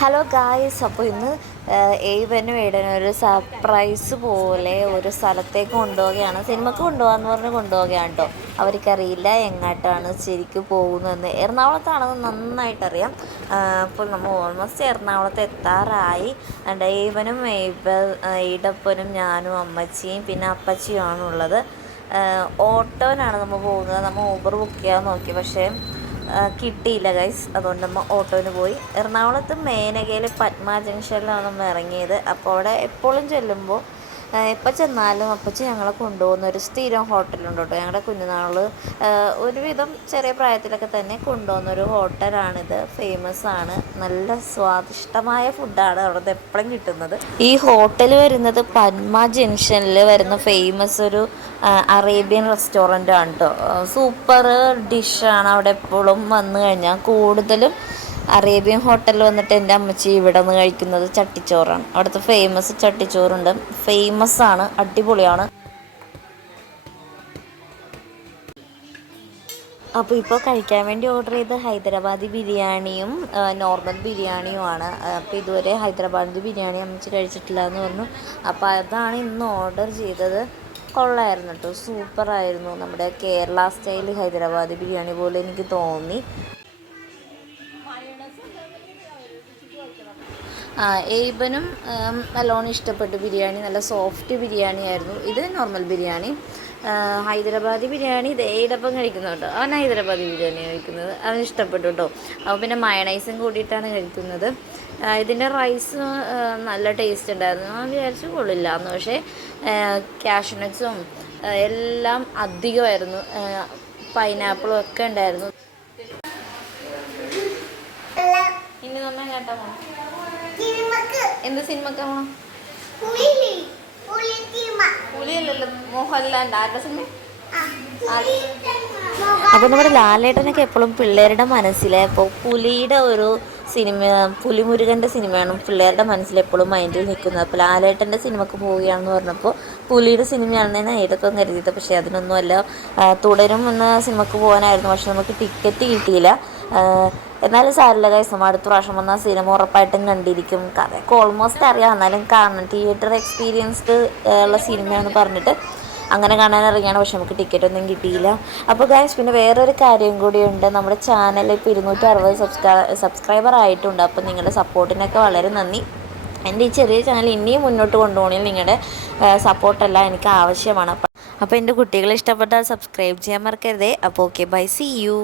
Hello guys അപ്പോൾ ഇന്ന് ഏവനും ഏടനും ഒരു സർപ്രൈസ് പോലെ ഒരു സ്ഥലത്തേക്ക് കൊണ്ടുപോവുകയാണ്. സിനിമക്ക് കൊണ്ടുപോകാന്ന് പറഞ്ഞ് കൊണ്ടുപോവുകയാണ് കേട്ടോ അവർക്കറിയില്ല എങ്ങോട്ടാണ് ശരിക്കും പോകുന്നതെന്ന്. എറണാകുളത്താണെന്ന് നന്നായിട്ടറിയാം. അപ്പോൾ നമ്മൾ ഓൾമോസ്റ്റ് എറണാകുളത്ത് എത്താറായി. ഏവനും ഈടപ്പനും ഞാനും അമ്മച്ചിയും പിന്നെ അപ്പച്ചിയുമാണുള്ളത് ഓട്ടോനാണ് നമ്മൾ പോകുന്നത്. നമ്മൾ ഊബർ ബുക്ക് ചെയ്യാൻ നോക്കി. പക്ഷേ കിട്ടിയില്ല ഗൈസ് അതുകൊണ്ട് നമ്മൾ ഓട്ടോയിൽ പോയി. എറണാകുളത്ത് മേനകയിൽ പത്മ ജംഗ്ഷനിലാണ് നമ്മൾ ഇറങ്ങിയത്. അപ്പോൾ അവിടെ എപ്പോഴും ചെല്ലുമ്പോൾ എപ്പോൾ ചെന്നാലും അപ്പച്ചി ഞങ്ങളെ കൊണ്ടുപോകുന്ന ഒരു സ്ഥിരം ഹോട്ടലുണ്ട് കേട്ടോ. ഞങ്ങളുടെ കുഞ്ഞുനാൾ ഒരുവിധം ചെറിയ പ്രായത്തിലൊക്കെ തന്നെ കൊണ്ടുപോകുന്ന ഒരു ഹോട്ടലാണിത്. ഫേമസ് ആണ്. നല്ല സ്വാദിഷ്ടമായ ഫുഡാണ് അവിടെ എപ്പോഴും കിട്ടുന്നത്. ഈ ഹോട്ടൽ വരുന്നത് പന്മ ജംഗ്ഷനിൽ വരുന്ന ഫേമസ് ഒരു അറേബ്യൻ റെസ്റ്റോറന്റ് ആണ് കേട്ടോ സൂപ്പർ ഡിഷാണ് അവിടെ എപ്പോഴും വന്നു കഴിഞ്ഞാൽ കൂടുതലും അറേബ്യൻ ഹോട്ടലിൽ വന്നിട്ട് എന്റെ അമ്മച്ചി ഇവിടെ നിന്ന് കഴിക്കുന്നത് ചട്ടിച്ചോറാണ്. അവിടുത്തെ ഫേമസ് ചട്ടിച്ചോറുണ്ട്. ഫേമസ് ആണ് അടിപൊളിയാണ്. അപ്പോൾ ഇപ്പോൾ കഴിക്കാൻ വേണ്ടി ഓർഡർ ചെയ്ത് ഹൈദരാബാദി ബിരിയാണിയും നോർമൽ ബിരിയാണിയുമാണ്. അപ്പോൾ ഇതുവരെ ഹൈദരാബാദി ബിരിയാണി അമ്മച്ച് കഴിച്ചിട്ടില്ല എന്ന് പറഞ്ഞു. അപ്പോൾ അതാണ് ഇന്ന് ഓർഡർ ചെയ്തത്. കൊള്ളായിരുന്നു കേട്ടോ. സൂപ്പറായിരുന്നു നമ്മുടെ കേരള സ്റ്റൈൽ ഹൈദരാബാദി ബിരിയാണി പോലെ എനിക്ക് തോന്നി. ഏബനും നല്ലോണം ഇഷ്ടപ്പെട്ടു ബിരിയാണി. നല്ല സോഫ്റ്റ് ബിരിയാണി ആയിരുന്നു. ഇത് നോർമൽ ബിരിയാണി. ഹൈദരാബാദി ബിരിയാണി ഇത് ഏടപ്പം കഴിക്കുന്നുണ്ട് അവൻ ഹൈദരാബാദി ബിരിയാണി കഴിക്കുന്നത്. അവൻ ഇഷ്ടപ്പെട്ടു കേട്ടോ. അവൻ പിന്നെ മയണൈസും കൂടിയിട്ടാണ് കഴിക്കുന്നത്. ഇതിന്റെ റൈസ് നല്ല ടേസ്റ്റ് ഉണ്ടായിരുന്നു. ഞാൻ വിചാരിച്ചു കൊള്ളില്ല എന്ന് പക്ഷേ ക്യാഷ്നട്ട്സും എല്ലാം അധികമായിരുന്നു. പൈനാപ്പിളും ഒക്കെ ഉണ്ടായിരുന്നു. ഇനി നന്നാ കേട്ടോ എന്ത് സിനിമക്കാ പുലിയല്ലല്ലോ മോഹൻലാലിന്റെ ആരുടെ സിനിമ? അപ്പോൾ നമ്മുടെ ലാലേട്ടനൊക്കെ എപ്പോഴും പിള്ളേരുടെ മനസ്സിലെ ഇപ്പോൾ പുലിയുടെ ഒരു സിനിമ പുലിമുരുകന്റെ സിനിമയാണ് പിള്ളേരുടെ മനസ്സിൽ എപ്പോഴും മൈൻഡിൽ നിൽക്കുന്നത്. അപ്പോൾ ലാലേട്ടന്റെ സിനിമക്ക് പോവുകയാണെന്ന് പറഞ്ഞപ്പോൾ പുലിയുടെ സിനിമയാണെന്ന് ഏതൊക്കെ കരുതിയത്. പക്ഷേ അതിനൊന്നുമല്ല തുടരും എന്ന സിനിമക്ക് പോകാനായിരുന്നു. പക്ഷെ നമുക്ക് ടിക്കറ്റ് കിട്ടിയില്ല. എന്നാലും സാരില്ല കൈസ് അടുത്ത പ്രാവശ്യം വന്നാൽ സിനിമ ഉറപ്പായിട്ടും കണ്ടിരിക്കും. കഥയൊക്കെ ഓൾമോസ്റ്റ് അറിയാം. എന്നാലും കാണണം. തിയേറ്റർ എക്സ്പീരിയൻസ്ഡ് ഉള്ള സിനിമയാണെന്ന് പറഞ്ഞിട്ട് അങ്ങനെ കാണാൻ ഇറങ്ങിയാണ്. പക്ഷെ നമുക്ക് ടിക്കറ്റ് ഒന്നും കിട്ടിയില്ല. അപ്പോൾ ഗൈസ് പിന്നെ വേറൊരു കാര്യം കൂടിയുണ്ട്. നമ്മുടെ ചാനൽ ഇപ്പോൾ ഇരുന്നൂറ്റി അറുപത് സബ്സ്ക്രൈ സബ്സ്ക്രൈബർ ആയിട്ടുണ്ട്. അപ്പോൾ നിങ്ങളുടെ സപ്പോർട്ടിനൊക്കെ വളരെ നന്ദി. എന്റെ ഈ ചെറിയ ചാനൽ ഇനിയും മുന്നോട്ട് കൊണ്ടുപോകണമെങ്കിൽ നിങ്ങളുടെ സപ്പോർട്ടെല്ലാം എനിക്ക് ആവശ്യമാണ്. അപ്പോൾ എന്റെ കുട്ടികളെ ഇഷ്ടപ്പെട്ടാൽ സബ്സ്ക്രൈബ് ചെയ്യാൻ മറക്കരുതേ. അപ്പോൾ ഓക്കെ ബൈ സി യു